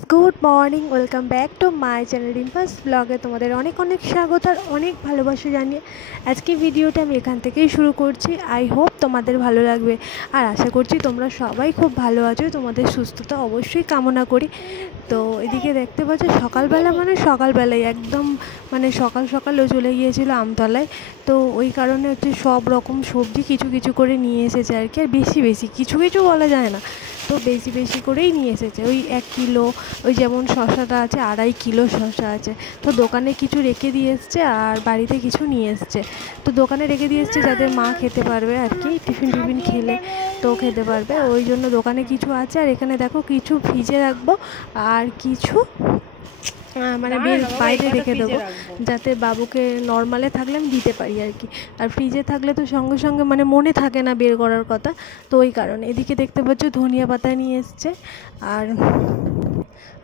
Guys, good morning. Welcome back to my channel Rimpa's ব্লগে তোমাদের অনেক অনেক স্বাগত আর অনেক ভালোবাসা জানিয়ে আজকে ভিডিওটা আমি এখান থেকেই শুরু করছি। আই হোপ তোমাদের ভালো লাগবে আর আশা করছি তোমরা সবাই খুব ভালো আছো। তোমাদের সুস্থতা অবশ্যই কামনা করি। তো এদিকে দেখতে পাচ্ছ সকালবেলা সকালবেলায় একদম সকাল সকালও চলে গিয়েছিলো আমতলায়। তো ওই কারণে হচ্ছে সব রকম সবজি কিছু কিছু করে নিয়ে এসেছে আর কি। আর বেশি বেশি কিছু কিছু বলা যায় না, তো বেশি বেশি করেই নিয়ে এসেছে। ওই 1 কিলো, ওই যেমন শসাটা আছে 2.5 কিলো শসা আছে। তো দোকানে কিছু রেখে দিয়ে এসছে আর বাড়িতে কিছু নিয়ে এসছে। তো দোকানে রেখে দিয়ে এসছে যাতে মা খেতে পারবে আর কি, টিফিন খেলে তো খেতে পারবে, ওই জন্য দোকানে কিছু আছে। আর এখানে দেখো কিছু ফ্রিজে রাখবো আর কিছু বাইরে রেখে দেবো, যাতে বাবুকে নর্মালে থাকলে আমি দিতে পারি আর কি। আর ফ্রিজে থাকলে তো সঙ্গে সঙ্গে মনে থাকে না বের করার কথা, তো ওই কারণে। এদিকে দেখতে পাচ্ছ ধনিয়া পাতা নিয়ে এসছে।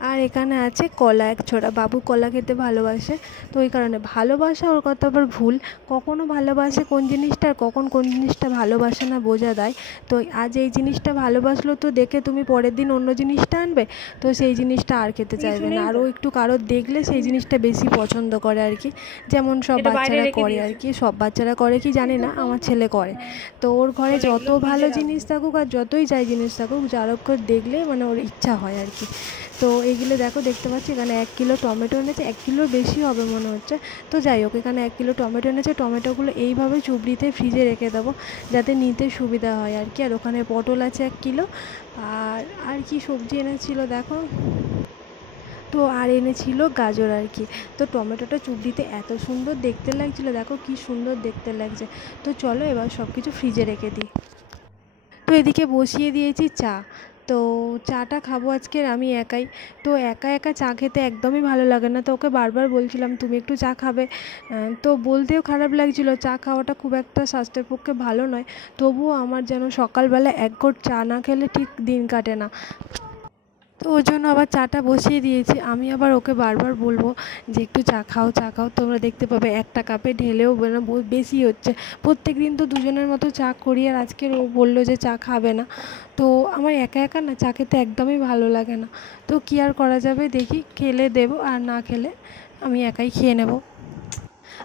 আর এখানে আছে কলা, এক ছোড়া। বাবু কলা খেতে ভালোবাসে, তো ওই কারণে। ভালোবাসা ওর কথা আবার ভুল, কখনো ভালোবাসে কোন জিনিসটা আর কখন কোন জিনিসটা ভালোবাসে না বোঝা দেয়। তো আজ এই জিনিসটা ভালোবাসলো, তো দেখে তুমি পরের দিন অন্য জিনিসটা আনবে, তো সেই জিনিসটা আর খেতে চাইবে না। আরও একটু কারোর দেখলে সেই জিনিসটা বেশি পছন্দ করে আর কি, যেমন সব বাচ্চারা করে আর কি। সব বাচ্চারা করে কি জানি না, আমার ছেলে করে। তো ওর ঘরে যত ভালো জিনিস থাকুক আর যতই যাই জিনিস থাকুক, যার অক্ষর দেখলে ওর ইচ্ছা হয় আর কি। তো এইগুলো দেখতে পাচ্ছি এখানে 1 কিলো টমেটো এনেছে, 1 কিলোর বেশি হবে মনে হচ্ছে। তো যাই হোক, এখানে 1 কিলো টমেটো এনেছে। টমেটোগুলো এইভাবে চুবড়িতে ফ্রিজে রেখে দেবো যাতে নিতে সুবিধা হয় আর কি। আর ওখানে পটল আছে 1 কিলো। আর কি সবজি এনেছিল দেখো, তো আর এনেছিল গাজর আর কি। তো টমেটোটা চুবড়িতে এত সুন্দর দেখতে লাগছিলো, দেখো কি সুন্দর দেখতে লাগছে। তো চলো এবার সব কিছু ফ্রিজে রেখে দিই। তো এদিকে বসিয়ে দিয়েছি চা। তো চাটা খাবো আজকের আমি একাই। তো একা একা চা খেতে একদমই ভালো লাগে না, তো ওকে বারবার বলছিলাম তুমি একটু চা খাবে। তো বলতেও খারাপ লাগছিলো, চা খাওয়াটা খুব একটা স্বাস্থ্যের পক্ষে ভালো নয়। তবুও আমার যেন সকালবেলা এক ঘট চা না খেলে ঠিক দিন কাটে না। তো ওই জন্য আবার চাটা বসিয়ে দিয়েছি। আমি আবার ওকে বারবার বলবো যে একটু চা খাও চা খাও। তোমরা দেখতে পাবে একটা কাপে ঢেলেও বেশি হচ্ছে। প্রত্যেক দিন তো দুজনের মতো চা করি, আর আজকের ও বললো যে চা খাবে না। তো আমার একা একা না চা খেতে একদমই ভালো লাগে না। তো কী আর করা যাবে, দেখি খেলে দেবো, আর না খেলে আমি একাই খেয়ে নেব।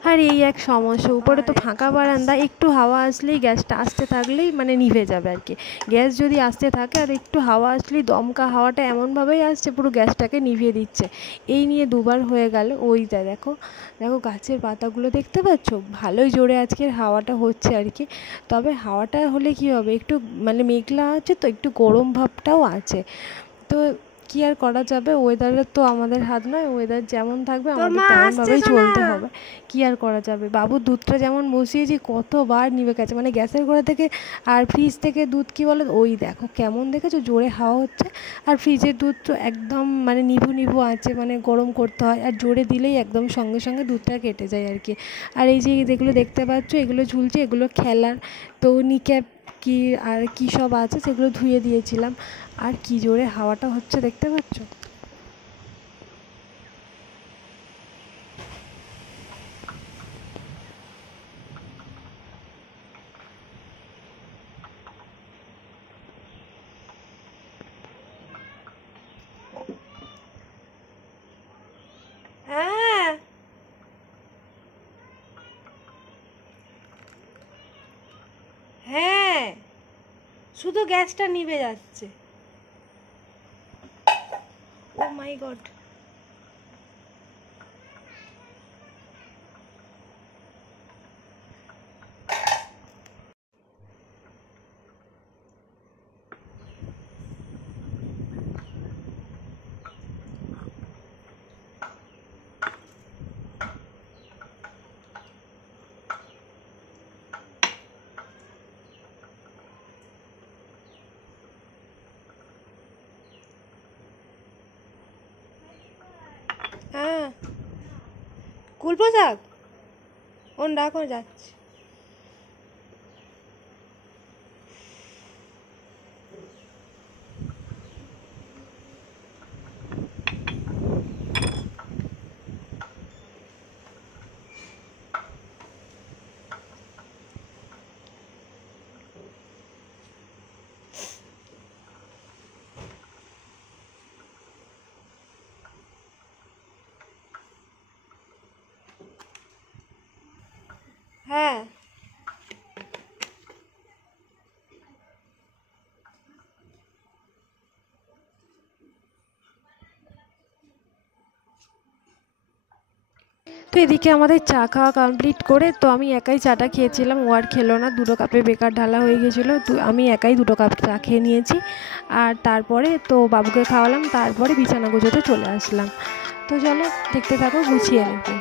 আর এই এক সমস্যা, উপরে তো ফাঁকা বারান্দা, একটু হাওয়া আসলেই গ্যাসটা আসতে থাকলেই নিভে যাবে আর কি। গ্যাস যদি আসতে থাকে আর একটু হাওয়া আসলেই দমকা হাওয়াটা এমনভাবেই আসছে পুরো গ্যাসটাকে নিভিয়ে দিচ্ছে। এই নিয়ে দুবার হয়ে গেল। ওইটা দেখো দেখো গাছের পাতাগুলো দেখতে পাচ্ছ, ভালোই জোরে আজকের হাওয়াটা হচ্ছে আর কি। তবে হাওয়াটা হলে কি হবে, একটু মেঘলা আছে তো একটু গরম ভাবটাও আছে। তো কী আর করা যাবে, ওয়েদারের তো আমাদের হাত নয়, ওয়েদার যেমন থাকবে আমাদের তেমনভাবেই চলতে হবে। কী আর করা যাবে। বাবুর দুধটা যেমন বসিয়েছি কতবার নিভে গেছে, গ্যাসের গোড়া থেকে আর ফ্রিজ থেকে দুধ কী বলে, ওই দেখো কেমন দেখেছো জোরে হাওয়া হচ্ছে। আর ফ্রিজের দুধ তো একদম নিভু নিভু আছে, গরম করতে হয়, আর জোরে দিলেই একদম সঙ্গে সঙ্গে দুধটা কেটে যায় আর কি। আর এই যে যেগুলো দেখতে পাচ্ছ এগুলো ঝুলছে, এগুলো খেলার। তো নিক্যাপ কি আর কী সব আছে সেগুলো ধুয়ে দিয়েছিলাম। আর কি জোরে হাওয়াটা হচ্ছে দেখতে পাচ্ছ। হ্যাঁ, হ্যাঁ, শুধু গ্যাসটা নিভে যাচ্ছে। ও মাই গড। হ্যাঁ, কুলপো শাক ওন ডাকো যাচ্ছে। হ্যাঁ তো এদিকে আমাদের চা খাওয়া কমপ্লিট করে তো আমি একাই চাটা খেয়েছিলাম, ও আর খেলো না, 2টো কাপে বেকার ঢালা হয়ে গেছিলো, তো আমি একাই 2টো কাপ চা খেয়ে নিয়েছি। আর তারপরে তো বাবুকে খাওয়ালাম, তারপরে বিছানা গোছাতে চলে আসলাম। তো চলো দেখতে থাকো, গুছিয়ে নেবো।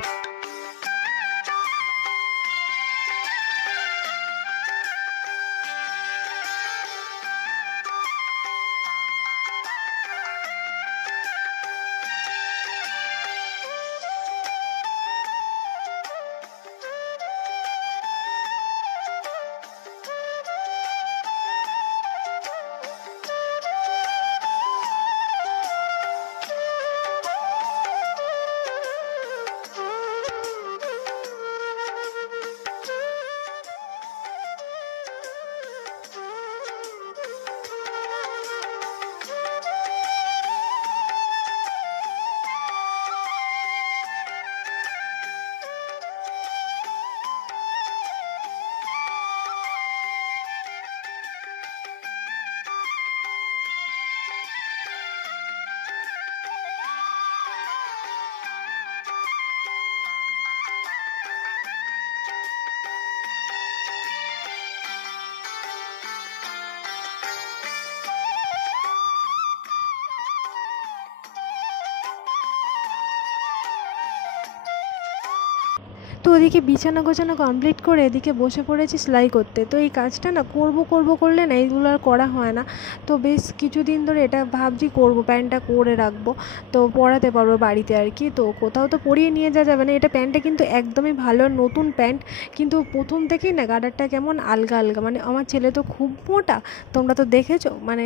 তো ওদিকে বিছানা গোছানো কমপ্লিট করে এদিকে বসে পড়েছি সেলাই করতে। তো এই কাজটা না করব করলে না এইগুলো আর করা হয় না। তো বেশ কিছুদিন ধরে এটা ভাবছি করব, প্যান্টটা করে রাখবো, তো পরাতে পারবো বাড়িতে আর কি। তো কোথাও তো পরিয়ে নিয়ে যাওয়া যাবে না। এটা প্যান্টটা কিন্তু একদমই ভালো নতুন প্যান্ট, কিন্তু প্রথম থেকেই না গার্ডারটা কেমন আলগা আলগা, মানে আমার ছেলে তো খুব মোটা, তোমরা তো দেখেছো, মানে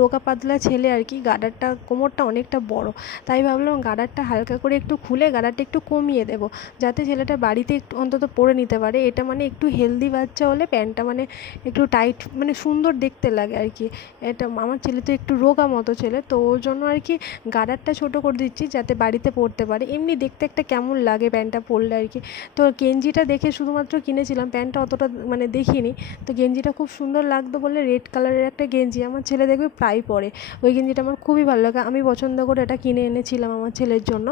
রোগা পাতলা ছেলে আর কি, গার্ডারটা কোমরটা অনেকটা বড়। তাই ভাবলাম গার্ডারটা হালকা করে একটু খুলে গার্ডারটা একটু কমিয়ে দেবো, যাতে ছেলেটা বাড়িতে একটু অন্তত পরে নিতে পারে। এটা মানে একটু হেলদি বাচ্চা হলে প্যান্টটা মানে একটু টাইট, মানে সুন্দর দেখতে লাগে আর কি। এটা আমার ছেলে তো একটু রোগা মতো ছেলে, তো ওর জন্য আর কি গার্ডারটা ছোটো করে দিচ্ছি যাতে বাড়িতে পরতে পারে। এমনি দেখতে একটা কেমন লাগে প্যান্টটা পরলে আর কি। তো গেঞ্জিটা দেখে শুধুমাত্র কিনেছিলাম, প্যান্টটা অতটা মানে দেখিনি। তো গেঞ্জিটা খুব সুন্দর লাগতো বলে, রেড কালারের একটা গেঞ্জি, আমার ছেলে দেখবে প্রায় পরে, ওই গেঞ্জিটা আমার খুবই ভালো লাগে, আমি পছন্দ করে এটা কিনে এনেছিলাম আমার ছেলের জন্য।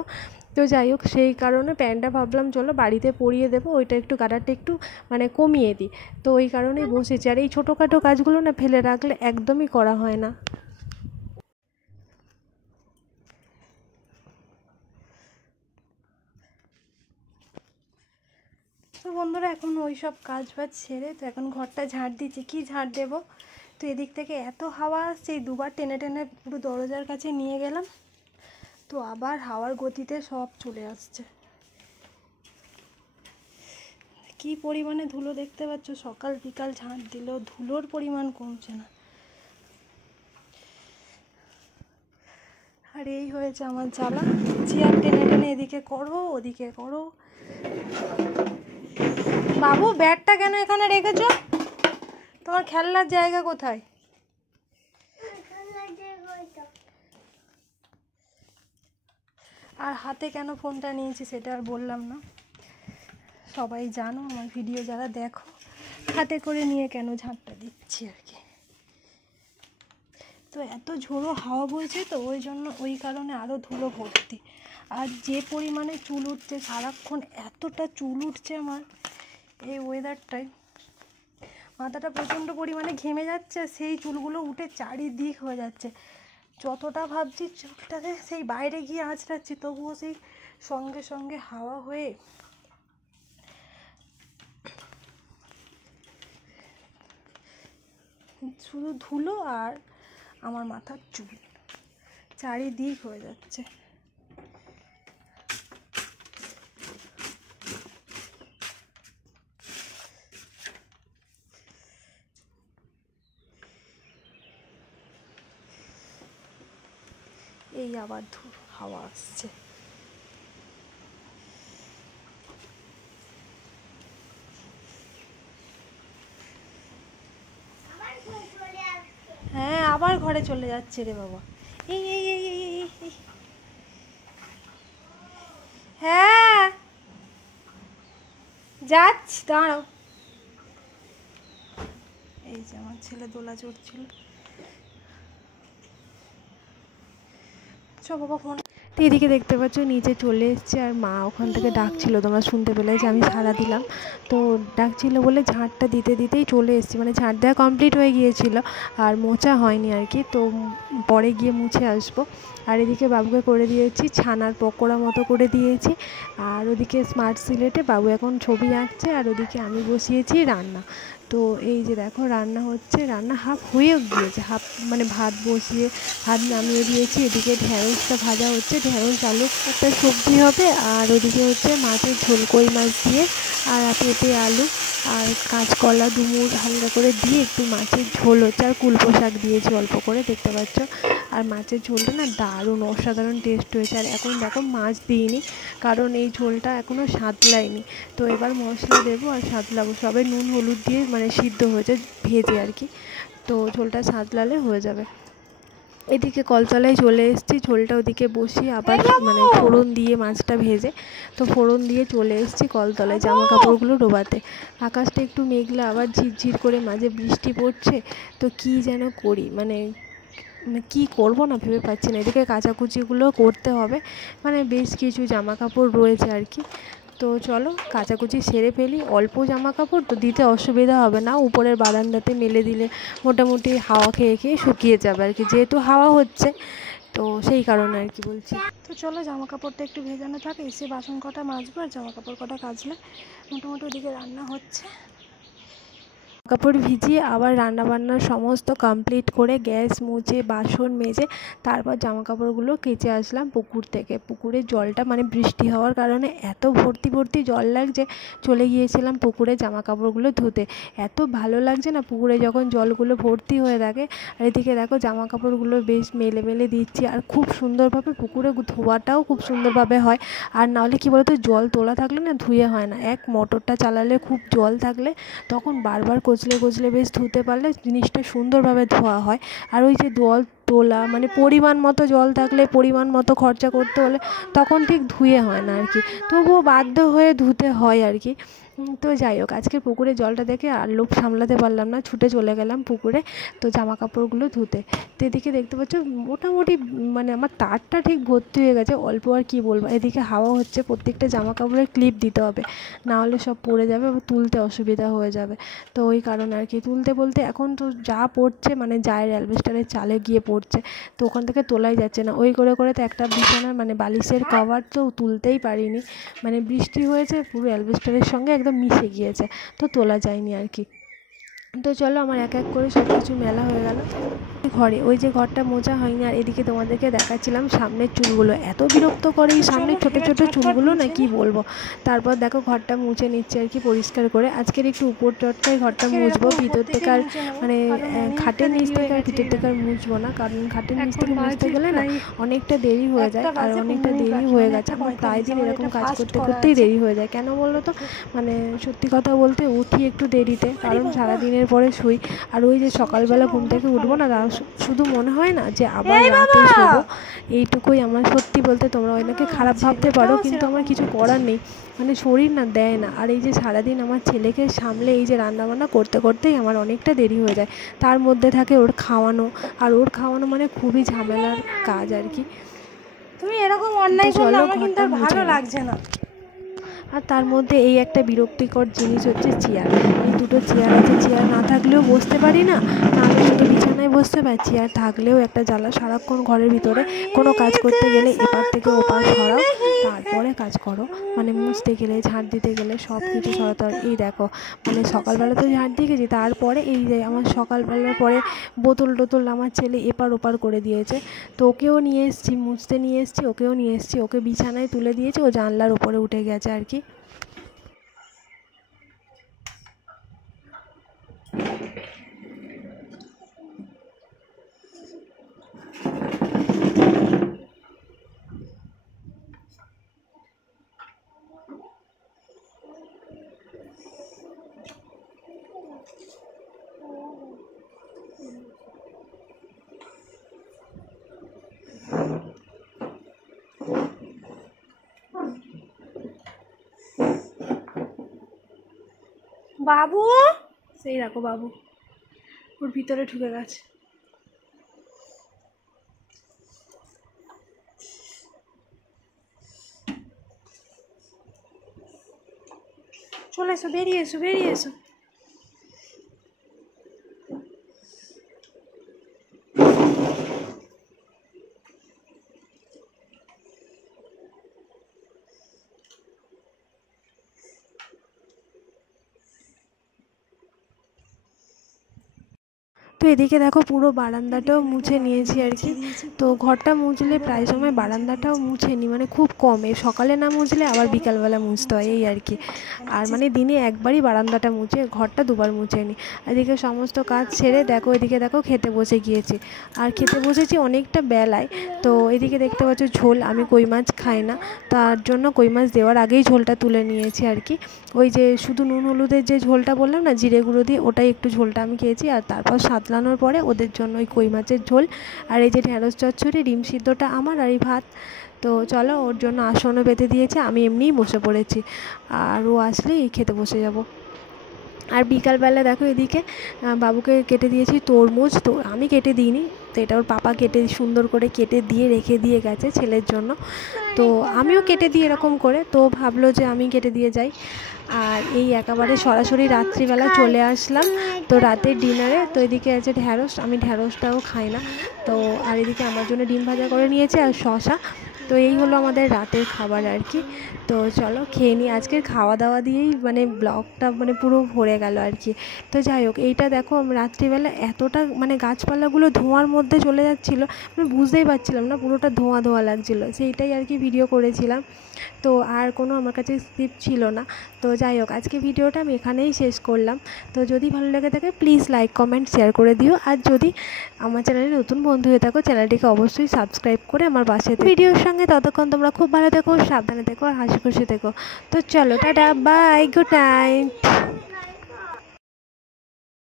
তো যাই হোক, সেই কারণে প্যান্টটা ভাবলাম চলো বাড়িতে পরিয়ে দেবো, ওইটা একটু গার্ডারটা একটু মানে কমিয়ে দিই। তো ওই কারণেই বসেছি। আর এই ছোটোখাটো কাজগুলো না ফেলে রাখলে একদমই করা হয় না। তো বন্ধুরা, এখন ওই সব কাজ বাজ সেরে তো এখন ঘরটা ঝাড় দিচ্ছি। কি ঝাড় দেবো, তো এদিক থেকে এত হাওয়া আসছে, এই দুবার টেনে টেনে পুরো দরজার কাছে নিয়ে গেলাম, তো আবার হাওয়ার গতিতে সব চলে আসছে। কি পরিমাণে ধুলো দেখতে পাচ্ছ, সকাল বিকাল ঝাঁট দিলেও ধুলোর পরিমাণ কমছে না। আর এই হয়েছে আমার জ্বালা, চেয়ার টেনে টেনে এদিকে করো ওদিকে করো। বাবু, ব্যাগটা কেন এখানে রেখেছো? তোমার খেলনার জায়গা কোথায়? আর হাতে কেন ফোনটা নিয়েছি সেটা আর বললাম না, সবাই জানো, আমার ভিডিও যারা দেখো, হাতে করে নিয়ে কেন ঝাঁটটা দিচ্ছি আর কি। তো এত ঝোড়ো হাওয়া বইছে, তো ওই জন্য ওই কারণে আরও ধুলো ভর্তি। আর যে পরিমাণে চুল উঠছে, সারাক্ষণ এতটা চুল উঠছে আমার এই ওয়েদারটায়, মাথাটা প্রচণ্ড পরিমাণে ঘেমে যাচ্ছে, সেই চুলগুলো উঠে চারিদিক হয়ে যাচ্ছে। যতটা ভাবছি চুলটাকে সেই বাইরে গিয়ে আঁচড়াচ্ছি, তবুও সেই সঙ্গে সঙ্গে হাওয়া হয়ে শুধু ধুলো আর আমার মাথার চুল চারিদিক হয়ে যাচ্ছে। এই আবার হাওয়া আসছে। হ্যাঁ, আবার ঘরে চলে যাচ্ছে রে বাবা। এই এই এই এই এই হ্যাঁ, যাচ্ছি, দাঁড়াও। এই যে আমার ছেলে দোলা চড়ছিল। চ বাবা ফোন। তো এদিকে দেখতে পাচ্ছ নিচে চলে এসছে, আর মা ওখান থেকে ডাকছিল, তোমরা শুনতে পেলে যে আমি সাড়া দিলাম। তো ডাকছিল বলে ঝাঁটটা দিতে দিতেই চলে এসেছি, মানে ঝাঁট দেওয়া কমপ্লিট হয়ে গিয়েছিল আর মোছা হয়নি আর কি, তো পরে গিয়ে মুছে আসবো। আর এদিকে বাবুকে করে দিয়েছি ছানার পকোড়া মতো করে দিয়েছি, আর ওদিকে স্মার্ট সিলেটে বাবু এখন ছবি আঁকছে, আর ওদিকে আমি বসিয়েছি রান্না। তো এই যে দেখো রান্না হচ্ছে, রান্না হাফ হয়েও গিয়েছে, হাফ মানে ভাত বসিয়ে ভাত নামিয়ে দিয়েছি। এদিকে ঢ্যাঁড়সটা ভাজা হচ্ছে, ঢ্যাঁড়স আলু একটা সবজি হবে, আর ওদিকে হচ্ছে মাছের ঝোল, কই মাছ দিয়ে আর পেঁপে আলু আর কাঁচকলা ডুমুর হালকা করে দিয়ে একটু মাছের ঝোল হচ্ছে, আর কুলপো শাক দিয়েছি অল্প করে, দেখতে পাচ্ছ। আর মাছের ঝোলটা না দারুণ অসাধারণ টেস্ট হয়েছে। আর এখন দেখো মাছ দিইনি, কারণ এই ঝোলটা এখনও সাঁতলায়নি, তো এবার মশলা দেবো আর সাঁতলাবো। সবে নুন হলুদ দিয়ে মানে সিদ্ধ হয়েছে ভেজে আর কি, তো ঝোলটা সাঁতলালে হয়ে যাবে। এদিকে কলতলায় চলে এসেছি, ঝোলটা ওদিকে বসিয়ে আবার মানে ফোড়ন দিয়ে মাছটা ভেজে, তো ফোড়ন দিয়ে চলে এসেছি কলতলায় জামা কাপড়গুলো ডোবাতে। আকাশটা একটু মেঘলা, আবার ঝিরঝির করে মাঝে বৃষ্টি পড়ছে, তো কি যেন করি, মানে কী করবো না ভেবে পাচ্ছি না। এদিকে কাচাকুচিগুলো করতে হবে, মানে বেশ কিছু জামা কাপড় রয়েছে আর কি, তো চলো কাচাকুচি সেরে ফেলি। অল্প জামা কাপড় তো দিতে অসুবিধা হবে না, উপরের বারান্দাতে মেলে দিলে মোটামুটি হাওয়া খেয়ে খেয়ে শুকিয়ে যাবে আর কি, যেহেতু হাওয়া হচ্ছে, তো সেই কারণে আর কি বলছি। তো চলো জামা কাপড়টা একটু ভেজানো থাকে, এসে বাসন কটা মাজবো আর জামা কাপড় কটা কাচলে মোটামুটি ওদিকে রান্না হচ্ছে। কাপড় ভিজিয়ে আবার রান্নাবান্নার সমস্ত কমপ্লিট করে গ্যাস মুছে বাসন মেজে তারপর জামা কাপড়গুলো কেচে আসলাম পুকুর থেকে। পুকুরের জলটা মানে বৃষ্টি হওয়ার কারণে এত ভর্তি ভর্তি জল লাগছে, চলে গিয়েছিলাম পুকুরে জামা কাপড়গুলো ধুতে। এত ভালো লাগছে না পুকুরে যখন জলগুলো ভর্তি হয়ে থাকে। আর এদিকে দেখো জামা কাপড়গুলো বেশ মেলে মেলে দিচ্ছি, আর খুব সুন্দরভাবে পুকুরে ধোয়াটাও খুব সুন্দরভাবে হয়। আর নাহলে কী বলতো, জল তোলা থাকলে না ধুয়ে হয় না, এক মোটরটা চালালে খুব জল থাকলে তখন বারবার কচলে কচলে বেশ ধুতে পারলে জিনিসটা সুন্দরভাবে ধোয়া হয়। আর ওই যে জল তোলা মানে পরিমাণ মতো জল থাকলে পরিমাণ মতো খরচা করতে হলে তখন ঠিক ধুয়ে হয় না আর কি, তবুও বাধ্য হয়ে ধুতে হয় আর কি। তো যাই হোক, আজকে পুকুরে জলটা দেখে আর লোভ সামলাতে পারলাম না, ছুটে চলে গেলাম পুকুরে তো জামা কাপড়গুলো ধুতে। তো এদিকে দেখতে পাচ্ছ মোটামুটি মানে আমার তারটা ঠিক ভর্তি হয়ে গেছে, অল্প আর কি বলবো। এদিকে হাওয়া হচ্ছে, প্রত্যেকটা জামা কাপড়ের ক্লিপ দিতে হবে, না হলে সব পড়ে যাবে, তুলতে অসুবিধা হয়ে যাবে। তো ওই কারণে আর কি তুলতে বলতে এখন তো যা পড়ছে মানে জায়ের অ্যালবেস্টারের চালে গিয়ে পড়ছে, তো ওখান থেকে তোলাই যাচ্ছে না। ওই করে করে তো একটা বিছানার মানে বালিশের কভার তো তুলতেই পারিনি, মানে বৃষ্টি হয়েছে পুরো অ্যালবেস্টারের সঙ্গে একদম মিশে গিয়েছে, তো তোলা যায়নি আর কি। তো চলো আমার এক এক করে সব কিছু মেলা হয়ে গেল ঘরে, ওই যে ঘরটা মোছা হয়নি। আর এদিকে তোমাদেরকে দেখাচ্ছিলাম সামনের চুলগুলো, এত বিরক্ত করে এই সামনের ছোটো ছোটো চুলগুলো না কি বলবো। তারপর দেখো ঘরটা মুছে নিচ্ছে আর কি পরিষ্কার করে। আজকের একটু উপর চটকায় ঘরটা মুছবো, ভিতর থেকে আর মানে খাটের নিচ থেকে আর ভিতর থেকে আর মুছবো না, কারণ খাটের নিচ থেকে মুছতে গেলে না অনেকটা দেরি হয়ে যায়, আর অনেকটা দেরি হয়ে গেছে আমার, প্রায় দিন এরকম কাজ করতে করতেই দেরি হয়ে যায়। কেন বলো তো, মানে সত্যি কথা বলতে উঠি একটু দেরিতে, কারণ সারাদিনের পরে শুই, আর ওই যে সকালবেলা ঘুম থেকে উঠবো না, শুধু মনে হয় না যে আবার রাতে শোবো, এইটুকুই আমার। সত্যি বলতে তোমরা ওইটাকে খারাপ ভাবতে পারো, কিন্তু আমার কিছু করার নেই, মানে শরীর না দেয় না। আর এই যে সারাদিন আমার ছেলেকে সামলে এই যে রান্নাবান্না করতে করতেই আমার অনেকটা দেরি হয়ে যায়, তার মধ্যে থাকে ওর খাওয়ানো, আর ওর খাওয়ানো মানে খুবই ঝামেলার কাজ আর কি। তুমি এরকম অন্যায় করলে আমার কিন্তু ভালো লাগছে না। আর তার মধ্যে এই একটা বিরক্তিকর জিনিস হচ্ছে চেয়ার, এই দুটো চেয়ার আছে, চেয়ার না থাকলেও বসতে পারি না, নাহলে শুধু বিছানায় বসতে পারি, চেয়ার থাকলেও একটা জ্বালা, সারাক্ষণ ঘরের ভিতরে কোনো কাজ করতে গেলে এপার থেকে ওপার সরাও, তারপরে কাজ করো, মানে মুছতে গেলে ঝাঁট দিতে গেলে সব কিছু সরাতে হয়। এই দেখো মানে সকালবেলা তো ঝাঁট দিয়ে গেছি, তারপরে এই যে আমার সকালবেলার পরে বোতল টোতল আমার ছেলে এপার ওপার করে দিয়েছে, তো ওকেও নিয়ে এসেছি মুছতে, নিয়ে এসেছি ওকেও নিয়ে এসেছি, ওকে বিছানায় তুলে দিয়েছি, ও জানলার উপরে উঠে গেছে আর কি। বাবু, সেই দেখো বাবু ওর ভিতরে ঢুকে গেছে। চলে এসো, বেরিয়ে এসো, বেরিয়ে এসো। তো এদিকে দেখো পুরো বারান্দাটাও মুছে নিয়েছি আর কি। তো ঘরটা মুছলে প্রায় সময় বারান্দাটাও মুছে নিই, মানে খুব কমে, সকালে না মুছলে আবার বিকালবেলা মুছতে হয় এই আর কি। আর মানে দিনে একবারই বারান্দাটা মুছে, ঘরটা দুবার মুছে নিই। এদিকে সমস্ত কাজ ছেড়ে দেখো, এদিকে দেখো খেতে বসে গিয়েছি। আর খেতে বসেছি অনেকটা বেলায়। তো এদিকে দেখতে পাচ্ছ ঝোল, আমি কই মাছ খাই না, তার জন্য কই মাছ দেওয়ার আগেই ঝোলটা তুলে নিয়েছি আর কি। ওই যে শুধু নুন হলুদের যে ঝোলটা বললাম না, জিরে গুঁড়ো দিয়ে, ওটাই একটু ঝোলটা আমি খেয়েছি। আর তারপর সাতলানোর পরে ওদের জন্য ওই কই মাছের ঝোল, আর এই যে ঢ্যাঁড়স চচ্চড়ি, ডিম সিদ্ধটা আমার, আর এই ভাত। তো চলো, ওর জন্য আসনও পেতে দিয়েছে, আমি এমনিই বসে পড়েছি, আর ও আসলেই খেতে বসে যাব। আর বিকালবেলা দেখো এদিকে বাবুকে কেটে দিয়েছি তরমুজ। তো আমি কেটে দিইনি, তো এটা ওর পাপা কেটে সুন্দর করে কেটে দিয়ে রেখে দিয়ে গেছে ছেলের জন্য। তো আমিও কেটে দিই এরকম করে, তো ভাবলো যে আমি কেটে দিয়ে যাই। আর এই একেবারে সরাসরি রাত্রিবেলা চলে আসলাম তো রাতের ডিনারে। তো এদিকে আছে ঢ্যাঁড়স, আমি ঢ্যাঁড়সটাও খাই না। তো আর এদিকে আমার জন্য ডিম ভাজা করে নিয়েছে আর শশা। তো এই হলো আমাদের রাতের খাবার আর কি। তো চলো খেয়ে নিই। আজকের খাওয়া দাওয়া দিয়েই মানে ব্লগটা মানে পুরো ভরে গেল আর কি। তো যাই হোক, এইটা দেখো রাত্রিবেলা এতটা মানে গাছপালাগুলো ধোঁয়ার মধ্যে চলে যাচ্ছিলো, মানে বুঝতেই পারছিলাম না, পুরোটা ধোঁয়া ধোঁয়া লাগছিলো, সেইটাই আর কি ভিডিও করেছিলাম। তো আর কোনো আমার কাছে স্ক্রিপ্ট ছিল না। তো যাই হোক, আজকে ভিডিওটা আমি এখানেই শেষ করলাম। তো যদি ভালো লেগে থাকে প্লিজ লাইক কমেন্ট শেয়ার করে দিও। আর যদি আমার চ্যানেলে নতুন বন্ধু হয়ে থাকো, চ্যানেলটিকে অবশ্যই সাবস্ক্রাইব করে আমার পাশে ভিডিওর সঙ্গে। ততক্ষণ তোমরা খুব ভালো থেকো, সাবধানে থেকো আর হাসি খুশি থেকো। তো চলো, টাটা, বাই, গুড নাইট।